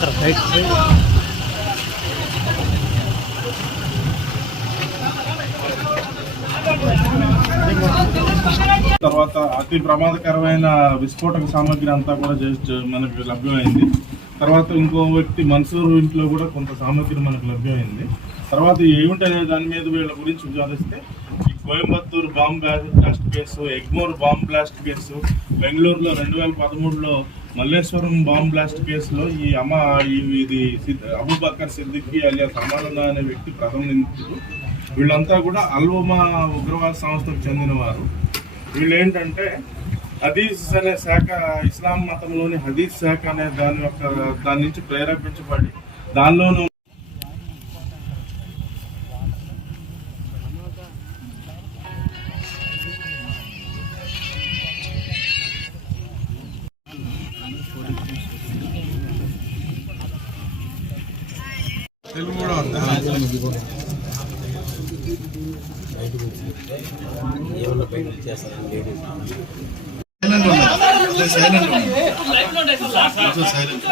అక్కడ right side తర్వాత అతి ప్రమాదకరమైన విస్ఫోటక సామాగ్రి అంతా కూడా జస్ట్ మనకు లభ్యమైంది. తర్వాత ఇంకో వ్యక్తి మన్సూర్ ఇంట్లో కూడా కొంత సామాగ్రి మనకు లభ్యమైంది. తర్వాత ఏమిటనే దాని మీద వీళ్ళ గురించి విచారిస్తే ఈ Coimbatore bomb blast case Egmore bomb blast case బెంగళూరులో రెండు వేల పదమూడులో మల్లేశ్వరం బాంబ్ బ్లాస్ట్ కేసులో ఈ అమ్మ ఈ- ఇది సిద్- అబూబకర్ సిద్దికి అలియా సమానంగా అనే వ్యక్తి ప్రథమ నిందితుడు. వీళ్ళంతా కూడా అల్వమా ఉగ్రవాద సంస్థకు చెందినవారు. వీళ్ళు ఏంటంటే హదీస్ అనే శాఖ ఇస్లాం మతంలోని హదీస్ శాఖ అనే దాని యొక్క దాని నుంచి ప్రేరేపించబడి దానిలోనూ తెలుగు కూడా ఉందా సైలెంట్ సైలెంట్